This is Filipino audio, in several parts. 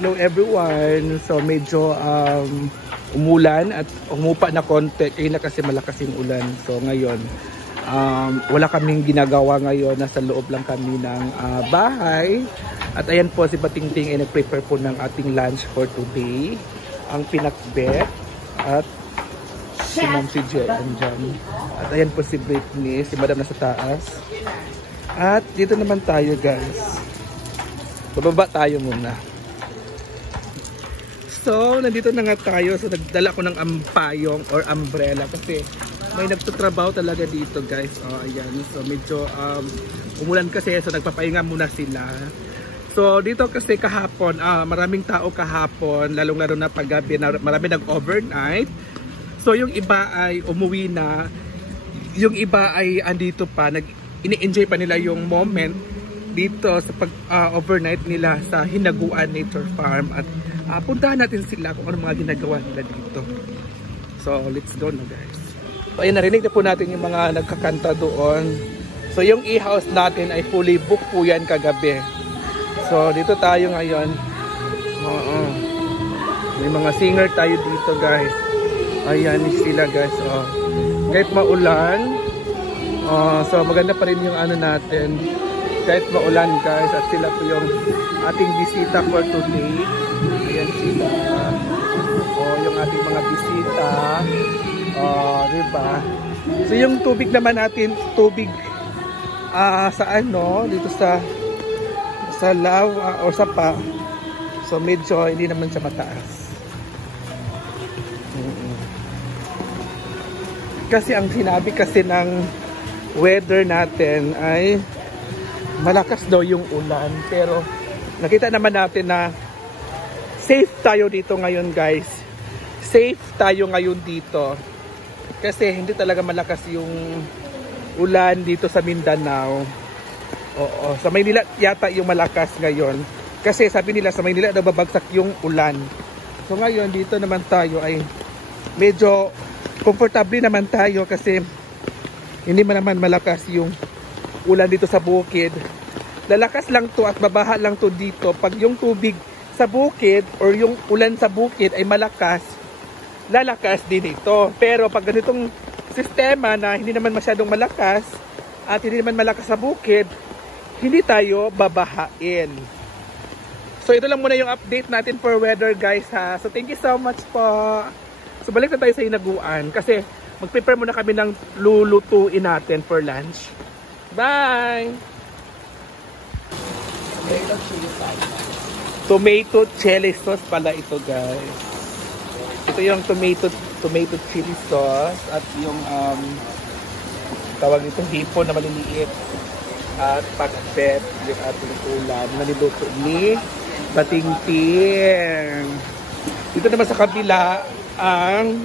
Hello everyone. So medyo umulan at umupa na konti. Kaya na kasi malakas yung ulan. So ngayon, wala kaming ginagawa ngayon. Nasa loob lang kami ng bahay. At ayan po si Batingting ay nag-prepare po ng ating lunch for today. Ang pinakbet at si Ma'am si Jay andyan. At ayan po si Britney, si Madam nasa taas. At dito naman tayo guys. Bababa tayo muna. So, nandito na nga tayo. So, nagdala ko ng ampayong or umbrella kasi may nagtutrabaho talaga dito guys. Oh, ayan. So, medyo umulan kasi. So, nagpapahinga muna sila. So, dito kasi kahapon, maraming tao kahapon, lalong-lalo na paggabi, marami nag-overnight. So, yung iba ay umuwi na. Yung iba ay andito pa, ini-enjoy pa nila yung moment dito sa pag-overnight nila sa Hinaguan Nature Farm. At puntahan natin sila kung ano mga ginagawa nila dito. So, let's go na guys. So, ayun, narinig na po natin yung mga nagkakanta doon. So, yung e-house natin ay fully booked po yan kagabi. So, dito tayo ngayon. May mga singer tayo dito guys. Ayan sila guys. Kahit maulan, so maganda pa rin yung ano natin. Kahit maulan guys, at sila po yung ating bisita for today. Ayan sila. Yung ating mga bisita. Diba? So yung tubig naman natin, tubig sa ano, dito sa lava o sapa. So medyo hindi naman siya mataas. Kasi ang sinabi kasi ng weather natin ay malakas daw yung ulan. Pero nakita naman natin na safe tayo dito ngayon guys. Safe tayo ngayon dito. Kasi hindi talaga malakas yung ulan dito sa Mindanao. Oo, sa Maynila yata yung malakas ngayon. Kasi sabi nila sa Maynila daw babagsak yung ulan. So ngayon dito naman tayo ay medyo komportable naman tayo kasi hindi man naman malakas yung ulan dito sa bukid. Lalakas lang to at babaha lang to dito pag yung tubig sa bukid or yung ulan sa bukid ay malakas, lalakas din ito. Pero pag ganitong sistema na hindi naman masyadong malakas at hindi naman malakas sa bukid, hindi tayo babahain. So ito lang muna yung update natin for weather guys ha. So thank you so much po. So balik na tayo sa Hinaguan kasi mag-prepare muna kami ng lulutuin natin for lunch. Bye! Tomato chili sauce pala ito guys. Ito yung tomato chili sauce at yung tawag itong hipon na maliliit at pakbet yung ating ulam na niluto ni Batingting. Dito naman sa kabila ang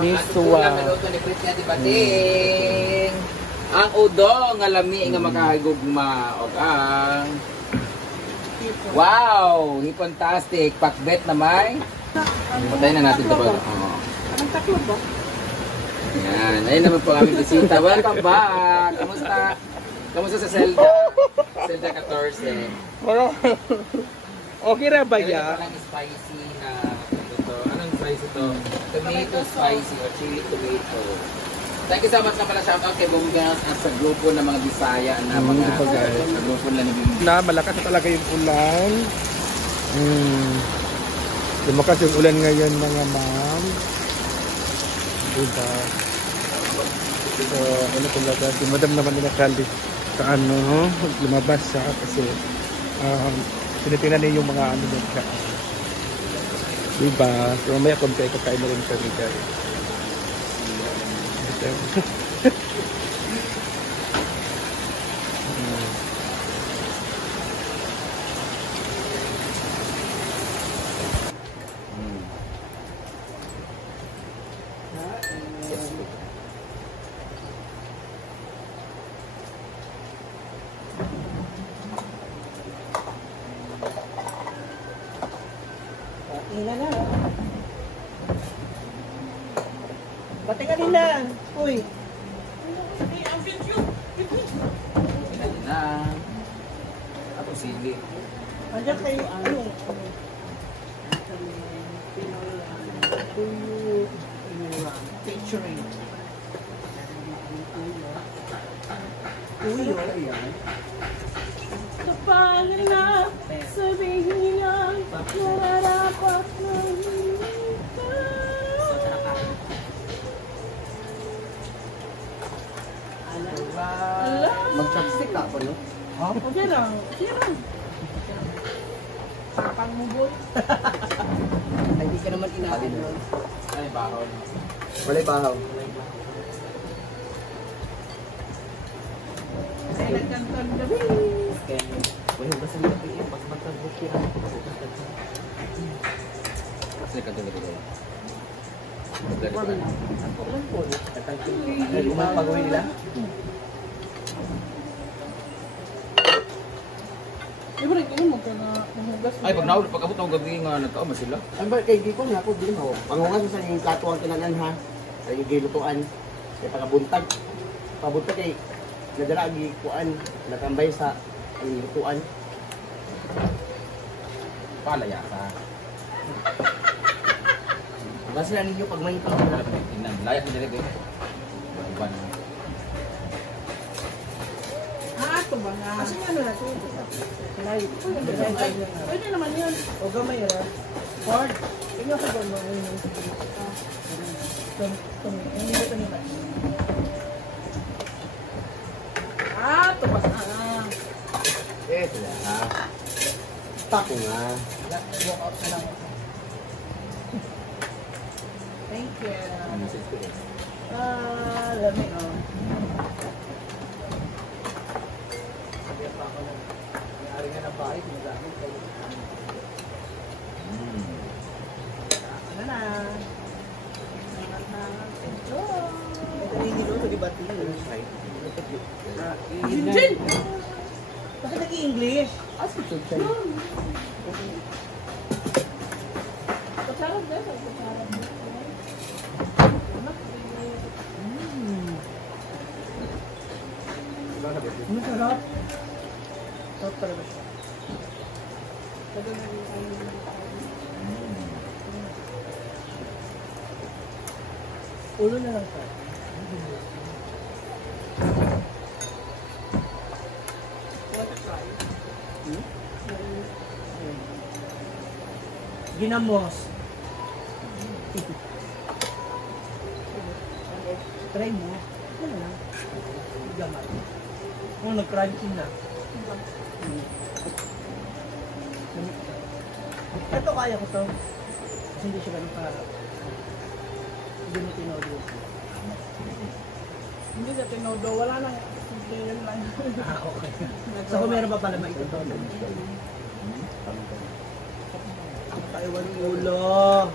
miswa. Ang udong nga lami nga makahigugma og ang wow, ni fantastic pakbet na may. Patayin na natin ito ba? Anong taklo ba? Yan, ayun naman po aming bisita. Welcome back. Kamusta? Kamusta sa Zelda? Zelda 14. Okay ra ba ya? Parang spicy na ito. Anong spicy ito? Tomato spicy or chili tomato. Thank you so much na pala shoutout kay Bonggang at sa grupo ng mga Bisaya na mga sa grupo nila ni Bonggang. Na malakas na talaga yung ulan. Lumakas yung ulan ngayon mga ma'am. Diba? So, ano talaga, si Madam naman nila Kali sa ano, lumabas siya kasi tinitingnan niya yung mga ano nila. Diba? So, mamaya konti kakain na rin kami guys. Ina na. Bati ka nila. Uy. Sinabi na. Ako sili. Andiyan kayo, ano? Picturing. Uyo. Kapag na sabihin niya, nararapat na Mag-chopstick ka ako, no? Okay lang. Okay lang. Papang mubot. Hindi ka naman inaali, no? Ay, bahon. Walay bahaw. Kasi nagkantan gabi. Wala ba sa mga piin? Pagpagpag buki ako. Kasi katulad ko. Ako lang po. Ay, pag-uwi nila? Di ba rin kayo maghugas? Ay, pag naulog, pag abot ng gabi nga nagkaon ba sila? Ang ba kay Giko na ako din ho. Pangungas sa yung plato ang kinanan ha. Sa yung gilutuan. Kay pagabuntag. Pabuntag kay nadala ang gikuan. Nakambay sa ang lutuan. Palaya ka. Basta na ninyo pag may pang Tingnan, layak na nila kayo. Iba na. Ito ba nga? Kasi ano na ito? Light. Pwede naman yun. O gamay ra. Ford. Tingnan ko ba mo? Hindi ba ito nila? Ito ba nga? ito na ha. Tako nga. Walk out na lang. Thank you. Ano sa experience? Lami, oh. May-ari nga ng bahay, magamit kayo. Ano na? Ito yung nilo, ito di ba ito? Jinjin! Bakit nag-i-English? Kutsarang din. Kutsarang din. Ano sarap? Sarap talaga siya. Ulo na lang siya. Ginamos. Try mo. Ano lang? Gamay. Oh, nag-crunchy na. Ito kaya ko to. Kasi hindi siya ganun ka. Hindi mo tinodo. Hindi sa tinodo. Wala nang simple yun lang. Okay. So kung meron pa pala maikuto. Taiwan ulo.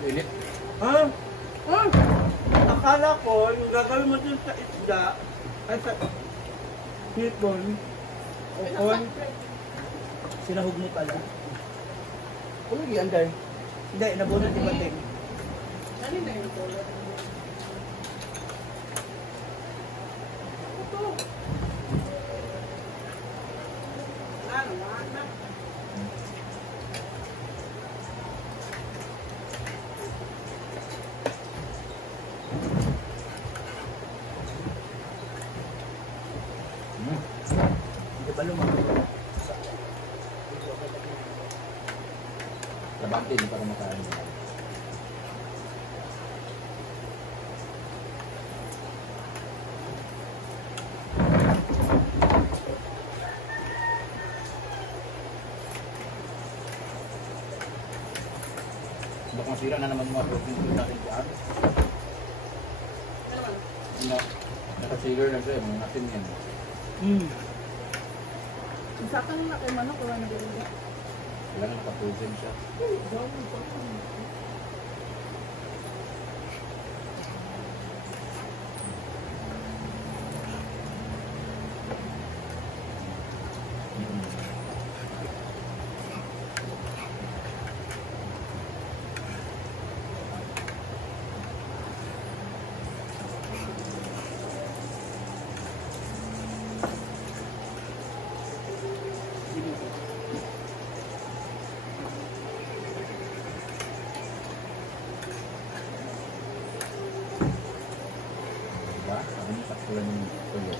Init. Ha? Akala ko, yung gagawin mo dun sa isda, ay sa hipon, o corn, sinahog mo pala. Ano yung anday? Hindi, nabunod di ba, Ting? Ano na yung color? Ito. Ano? Ano? Hindi ba lumabas? Labante, hindi para makain. Baka masira na naman yung mga protein food natin dyan. Naka-trigger lang siya, mga natin yan. Isa ka na kay manok. Wala na din. Kailangan naka-frozen siya. Wala nang tuyo.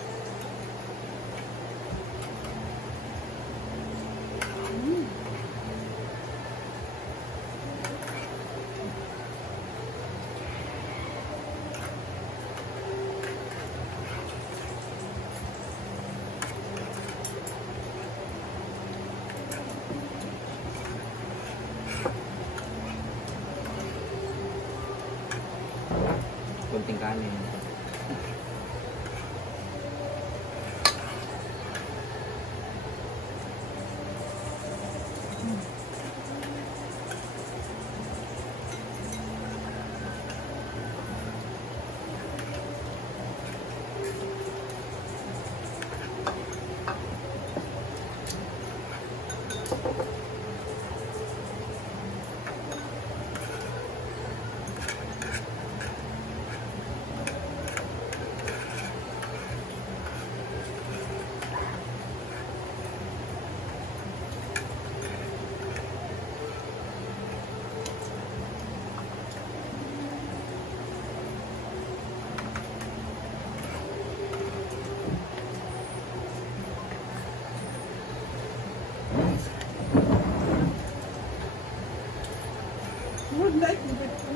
Kunting kanin.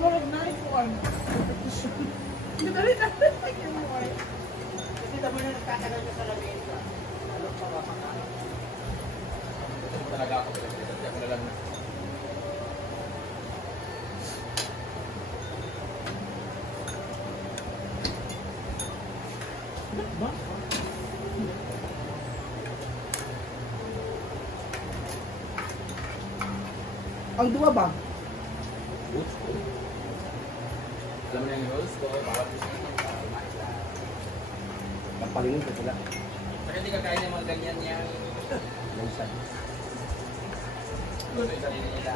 Lord, nice one. Madali na. Thank you, Lord. Kasi tamo na nagkakaroon ka sa lamesa. Ano pa ba pakain? Talaga ako. Kasi ako na lang. Ang duwa ba? Rules ko. Alam mo na yung rules ko. Bawat isa. Kapalingon ko sila. Kasi hindi ka kaya ng mga ganyan yan. Lamesa. Luto yung sarili nila.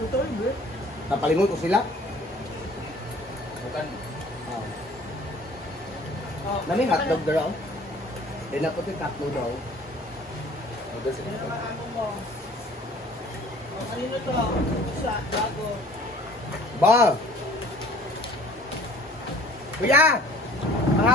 Ito, bro. Kapalingon ko sila. Bukan. Oh. Nami hotdog daw. Then ako tin tatlo daw. Noodles Ano sila. naman ano mo? O, kanino to? Isa, bago. Ba! Kuya! Ang